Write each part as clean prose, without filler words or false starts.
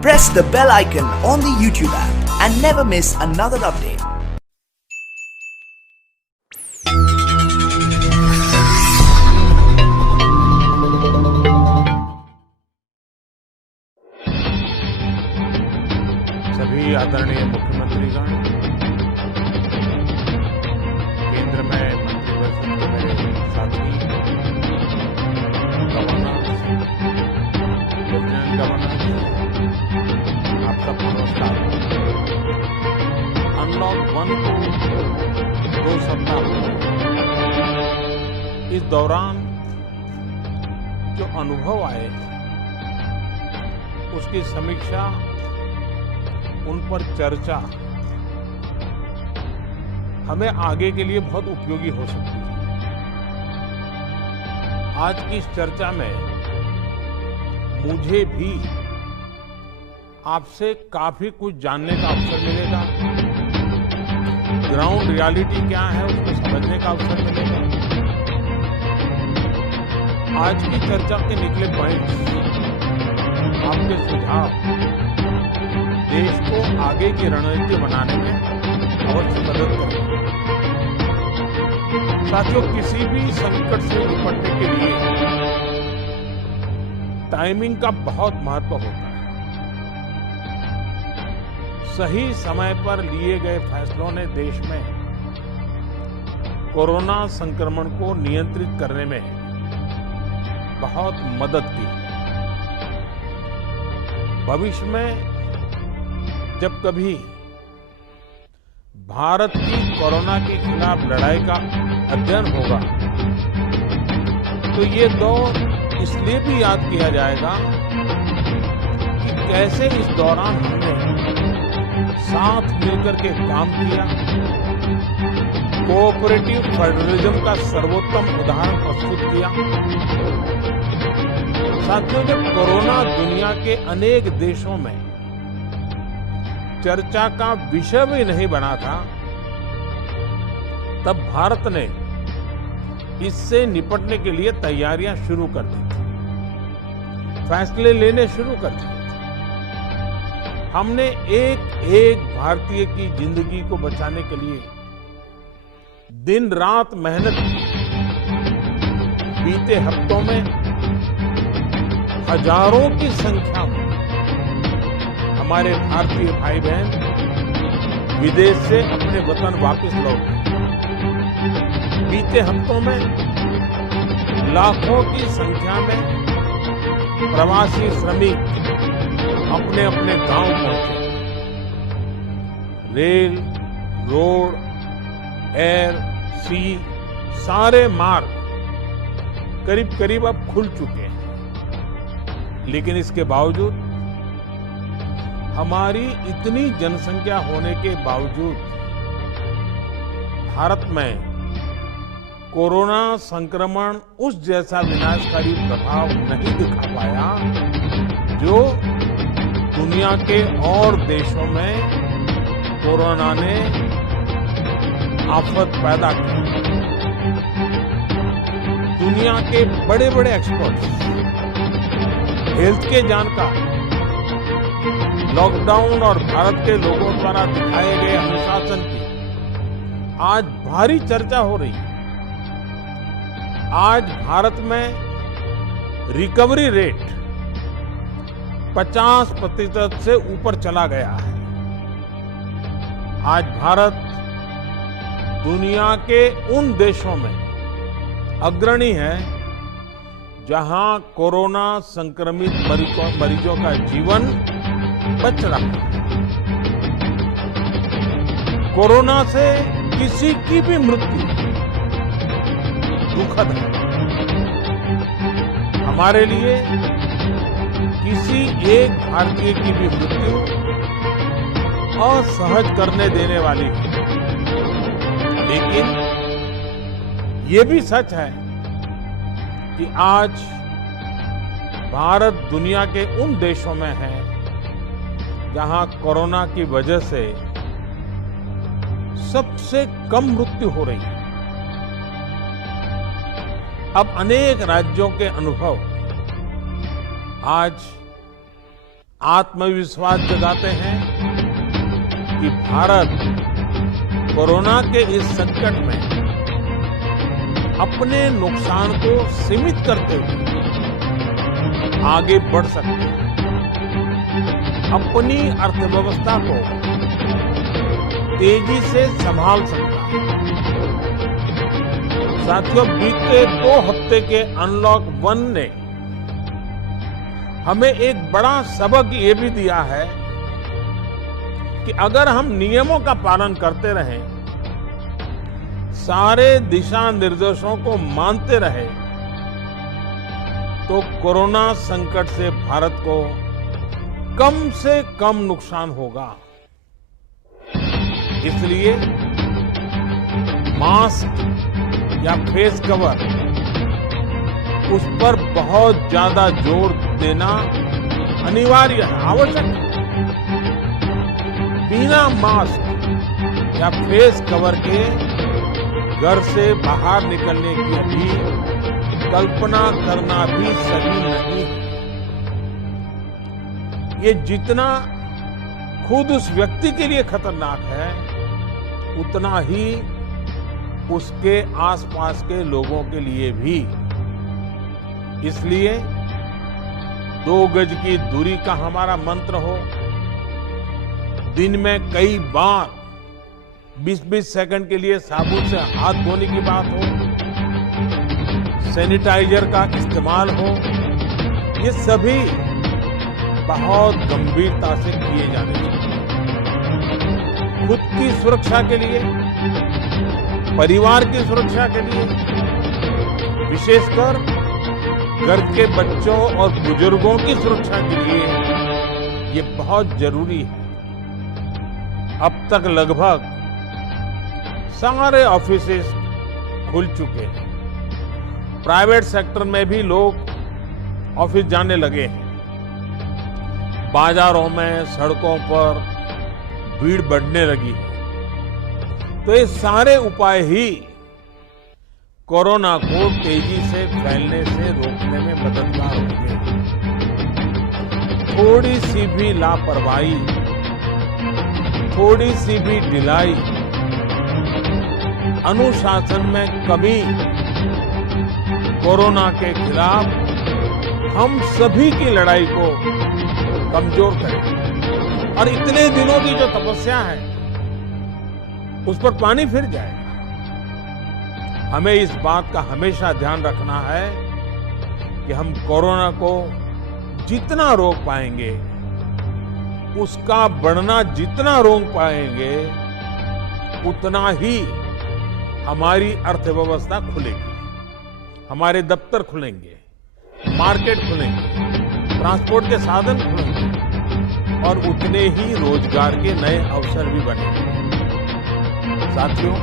Press the bell icon on the YouTube app and never miss another update. सभी आदरणीय मुख्यमंत्रीगण, केंद्र में मंत्रिपरिषद के मेरे साथी, गवर्नर्स, लेफ्टिनेंट गवर्नर्स, आप सबको नमस्कार। अनलॉक 1 को 2 सप्ताह हुए। इस दौरान जो अनुभव आए उसकी समीक्षा, उन पर चर्चा हमें आगे के लिए बहुत उपयोगी हो सकती है। आज की इस चर्चा में मुझे भी आपसे काफी कुछ जानने का अवसर मिलेगा। ग्राउंड रियलिटी क्या है उसको समझने का अवसर मिलेगा। आज की चर्चा के निकले पॉइंट्स, आपके सुझाव देश को आगे की रणनीति बनाने में अवश्य मदद करें। साथियों, किसी भी संकट से निपटने के लिए टाइमिंग का बहुत महत्व होता है। सही समय पर लिए गए फैसलों ने देश में कोरोना संक्रमण को नियंत्रित करने में बहुत मदद की। भविष्य में जब कभी भारत की कोरोना के खिलाफ लड़ाई का अध्ययन होगा तो ये दौर इसलिए भी याद किया जाएगा कि कैसे इस दौरान हमने साथ मिलकर के काम किया। कोऑपरेटिव फेडरलिज्म का सर्वोत्तम उदाहरण प्रस्तुत किया। साथियों, जब कोरोना दुनिया के अनेक देशों में चर्चा का विषय भी नहीं बना था, तब भारत ने इससे निपटने के लिए तैयारियां शुरू कर दी थी, फैसले लेने शुरू कर दिए थे। हमने एक एक भारतीय की जिंदगी को बचाने के लिए दिन रात मेहनत की। बीते हफ्तों में हजारों की संख्या में हमारे भारतीय भाई बहन विदेश से अपने वतन वापस लौटे। बीते हफ्तों में लाखों की संख्या में प्रवासी श्रमिक अपने अपने गांव पहुंचे। रेल, रोड, एयर, सी सारे मार्ग करीब करीब अब खुल चुके हैं। लेकिन इसके बावजूद हमारी इतनी जनसंख्या होने के बावजूद भारत में कोरोना संक्रमण उस जैसा विनाशकारी प्रभाव नहीं दिखा पाया जो दुनिया के और देशों में कोरोना ने आफत पैदा की। दुनिया के बड़े बड़े एक्सपर्ट्स, हेल्थ के जानकार, लॉकडाउन और भारत के लोगों द्वारा दिखाए गए अनुशासन की आज भारी चर्चा हो रही है। आज भारत में रिकवरी रेट 50% से ऊपर चला गया है। आज भारत दुनिया के उन देशों में अग्रणी है जहां कोरोना संक्रमित मरीजों का जीवन बच रहा है। कोरोना से किसी की भी मृत्यु दुखद है। हमारे लिए किसी एक भारतीय की भी मृत्यु असहज करने देने वाली है। लेकिन ये भी सच है कि आज भारत दुनिया के उन देशों में है जहां कोरोना की वजह से सबसे कम मृत्यु हो रही है। अब अनेक राज्यों के अनुभव आज आत्मविश्वास जगाते हैं कि भारत कोरोना के इस संकट में अपने नुकसान को सीमित करते हुए आगे बढ़ सकते हैं, अपनी अर्थव्यवस्था को तेजी से संभाल सकता है। साथियों, बीते 2 हफ्ते के अनलॉक 1 ने हमें एक बड़ा सबक ये भी दिया है कि अगर हम नियमों का पालन करते रहें, सारे दिशा निर्देशों को मानते रहे, तो कोरोना संकट से भारत को कम से कम नुकसान होगा। इसलिए मास्क या फेस कवर, उस पर बहुत ज्यादा जोर देना अनिवार्य है, आवश्यक है। बिना मास्क या फेस कवर के घर से बाहर निकलने की अभी कल्पना करना भी सही नहीं है। ये जितना खुद उस व्यक्ति के लिए खतरनाक है, उतना ही उसके आसपास के लोगों के लिए भी। इसलिए 2 गज की दूरी का हमारा मंत्र हो, दिन में कई बार 20-20 सेकंड के लिए साबुन से हाथ धोने की बात हो, सैनिटाइजर का इस्तेमाल हो, ये सभी बहुत गंभीरता से किए जाने चाहिए। खुद की सुरक्षा के लिए, परिवार की सुरक्षा के लिए, विशेषकर घर के बच्चों और बुजुर्गों की सुरक्षा के लिए ये बहुत जरूरी है। अब तक लगभग सारे ऑफिसेस खुल चुके हैं। प्राइवेट सेक्टर में भी लोग ऑफिस जाने लगे हैं। बाजारों में, सड़कों पर भीड़ बढ़ने लगी है। तो ये सारे उपाय ही कोरोना को तेजी से फैलने से रोकने में मददगार होंगे। थोड़ी सी भी लापरवाही, थोड़ी सी भी ढिलाई, अनुशासन में कमी कोरोना के खिलाफ हम सभी की लड़ाई को कमजोर करेगी। और इतने दिनों की जो तपस्या है, उस पर पानी फिर जाएगा। हमें इस बात का हमेशा ध्यान रखना है कि हम कोरोना को जितना रोक पाएंगे, उसका बढ़ना जितना रोक पाएंगे, उतना ही हमारी अर्थव्यवस्था खुलेगी, हमारे दफ्तर खुलेंगे, मार्केट खुलेंगे, ट्रांसपोर्ट के साधन खुलेंगे और उतने ही रोजगार के नए अवसर भी बनेंगे। साथियों,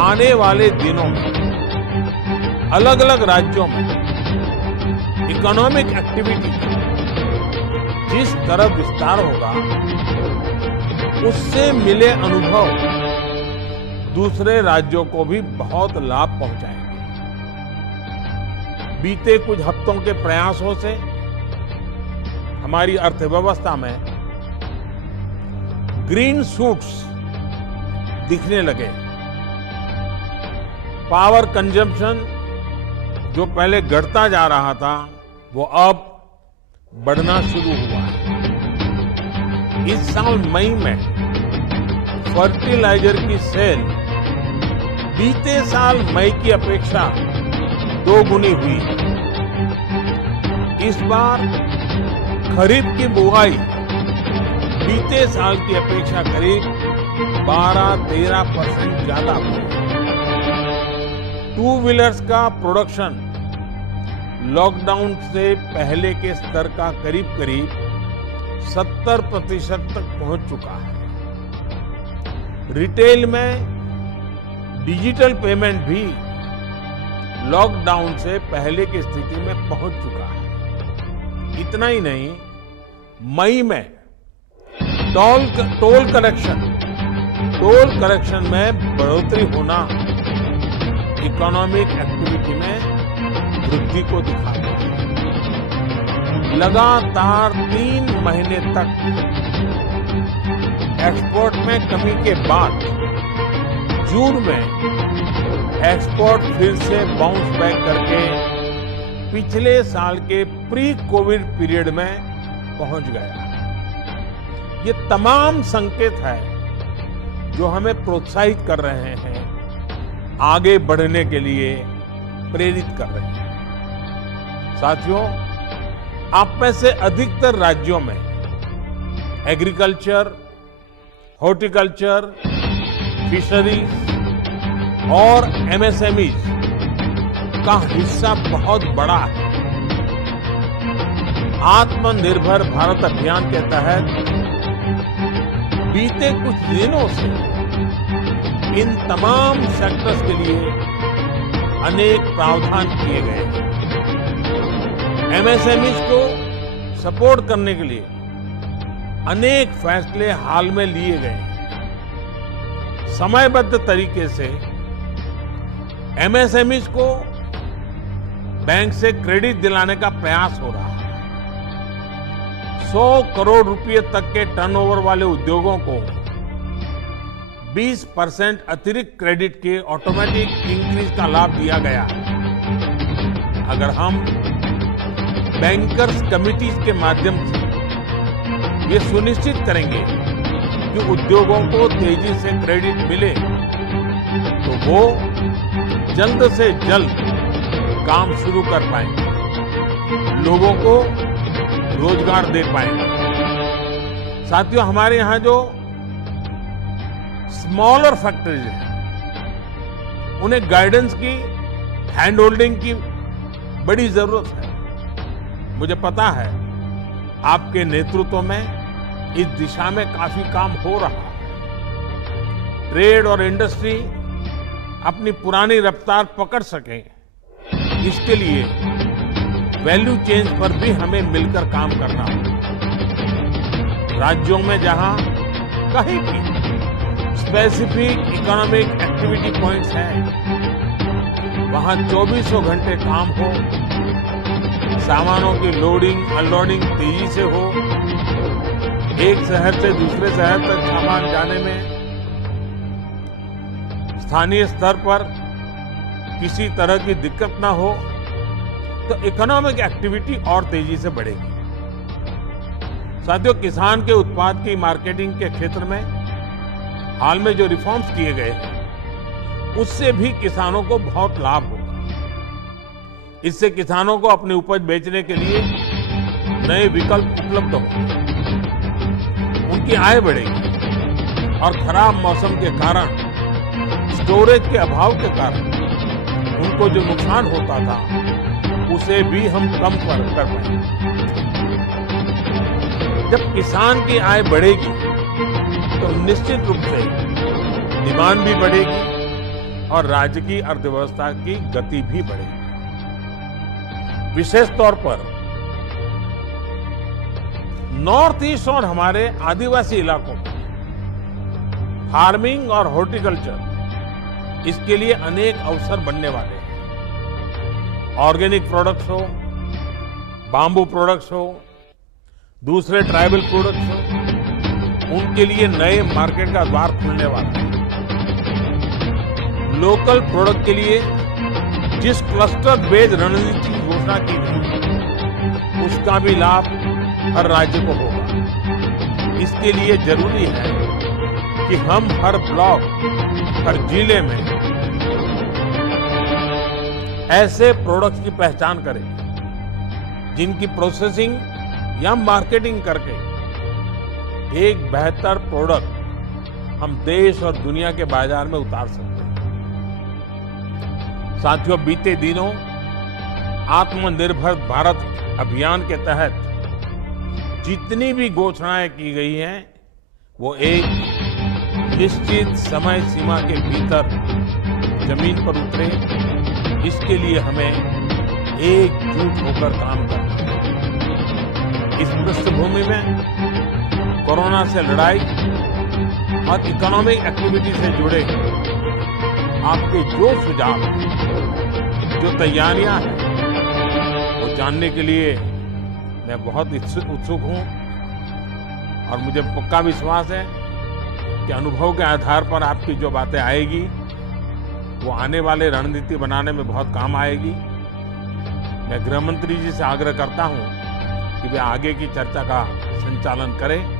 आने वाले दिनों में अलग अलग राज्यों में इकोनॉमिक एक्टिविटी जिस तरह विस्तार होगा, उससे मिले अनुभव दूसरे राज्यों को भी बहुत लाभ पहुंचाएंगे। बीते कुछ हफ्तों के प्रयासों से हमारी अर्थव्यवस्था में ग्रीन शूट्स दिखने लगे। पावर कंजम्पशन जो पहले घटता जा रहा था, वो अब बढ़ना शुरू हुआ है। इस साल मई में फर्टिलाइजर की सेल बीते साल मई की अपेक्षा 2 गुनी हुई। इस बार खरीफ की बुआई बीते साल की अपेक्षा करीब 12-13% ज्यादा हुई। 2 व्हीलर्स का प्रोडक्शन लॉकडाउन से पहले के स्तर का करीब 70% तक पहुंच चुका है। रिटेल में डिजिटल पेमेंट भी लॉकडाउन से पहले की स्थिति में पहुंच चुका है। इतना ही नहीं, मई में टोल कलेक्शन में बढ़ोतरी होना इकोनॉमिक एक्टिविटी में वृद्धि को दिखाता है। लगातार 3 महीने तक एक्सपोर्ट में कमी के बाद जून में एक्सपोर्ट फिर से बाउंस बैक करके पिछले साल के प्री कोविड पीरियड में पहुंच गया। ये तमाम संकेत है जो हमें प्रोत्साहित कर रहे हैं, आगे बढ़ने के लिए प्रेरित कर रहे हैं। साथियों, आप में से अधिकतर राज्यों में एग्रीकल्चर, हॉर्टिकल्चर, फिशरीज और एमएसएमईज का हिस्सा बहुत बड़ा है। आत्मनिर्भर भारत अभियान के तहत बीते कुछ दिनों से इन तमाम सेक्टर्स के लिए अनेक प्रावधान किए गए हैं। एमएसएमईज को सपोर्ट करने के लिए अनेक फैसले हाल में लिए गए हैं। समयबद्ध तरीके से एमएसएमईज को बैंक से क्रेडिट दिलाने का प्रयास हो रहा है। 100 करोड़ रुपए तक के टर्नओवर वाले उद्योगों को 20% अतिरिक्त क्रेडिट के ऑटोमेटिक इंक्रीज का लाभ दिया गया है। अगर हम बैंकर्स कमिटीज के माध्यम से ये सुनिश्चित करेंगे कि उद्योगों को तेजी से क्रेडिट मिले तो वो जल्द से जल्द काम शुरू कर पाएंगे, लोगों को रोजगार दे पाएंगे। साथियों, हमारे यहाँ जो स्मॉलर फैक्ट्रीज हैं, उन्हें गाइडेंस की, हैंड होल्डिंग की बड़ी जरूरत है। मुझे पता है आपके नेतृत्व में इस दिशा में काफी काम हो रहा है। ट्रेड और इंडस्ट्री अपनी पुरानी रफ्तार पकड़ सके, इसके लिए वैल्यू चेन पर भी हमें मिलकर काम करना होगा। राज्यों में जहां कहीं भी स्पेसिफिक इकोनॉमिक एक्टिविटी पॉइंट्स हैं, वहां 24 घंटे काम हो, सामानों की लोडिंग अनलोडिंग तेजी से हो, एक शहर से दूसरे शहर तक सामान जाने में स्थानीय स्तर पर किसी तरह की दिक्कत ना हो, तो इकोनॉमिक एक्टिविटी और तेजी से बढ़ेगी। साथियों, किसान के उत्पाद की मार्केटिंग के क्षेत्र में हाल में जो रिफॉर्म्स किए गए हैं, उससे भी किसानों को बहुत लाभ होगा। इससे किसानों को अपनी उपज बेचने के लिए नए विकल्प उपलब्ध होंगे, उनकी आय बढ़ेगी और खराब मौसम के कारण, स्टोरेज के अभाव के कारण उनको जो नुकसान होता था, उसे भी हम कम कर पाएंगे। जब किसान की आय बढ़ेगी तो निश्चित रूप से डिमांड भी बढ़ेगी और राज्य की अर्थव्यवस्था की गति भी बढ़ेगी। विशेष तौर पर नॉर्थ ईस्ट और हमारे आदिवासी इलाकों में फार्मिंग और हॉर्टिकल्चर, इसके लिए अनेक अवसर बनने वाले हैं। ऑर्गेनिक प्रोडक्ट्स हो, बाम्बू प्रोडक्ट्स हो, दूसरे ट्राइबल प्रोडक्ट्स हो, उनके लिए नए मार्केट का द्वार खुलने वाला है। लोकल प्रोडक्ट के लिए जिस क्लस्टर बेस्ड रणनीति की घोषणा की गई, उसका भी लाभ हर राज्य को होगा। इसके लिए जरूरी है कि हम हर ब्लॉक, हर जिले में ऐसे प्रोडक्ट्स की पहचान करें जिनकी प्रोसेसिंग या मार्केटिंग करके एक बेहतर प्रोडक्ट हम देश और दुनिया के बाजार में उतार सकते हैं। साथियों, बीते दिनों आत्मनिर्भर भारत अभियान के तहत जितनी भी घोषणाएं की गई हैं, वो एक निश्चित समय सीमा के भीतर जमीन पर उतरे, इसके लिए हमें एकजुट होकर काम करना है। इस पृष्ठभूमि में कोरोना से लड़ाई और इकोनॉमिक एक्टिविटी से जुड़े आपके जो सुझाव हैं, जो तैयारियां हैं, वो जानने के लिए मैं बहुत उत्सुक हूं और मुझे पक्का विश्वास है कि अनुभव के आधार पर आपकी जो बातें आएगी वो आने वाले रणनीति बनाने में बहुत काम आएगी। मैं गृह मंत्री जी से आग्रह करता हूं कि वे आगे की चर्चा का संचालन करें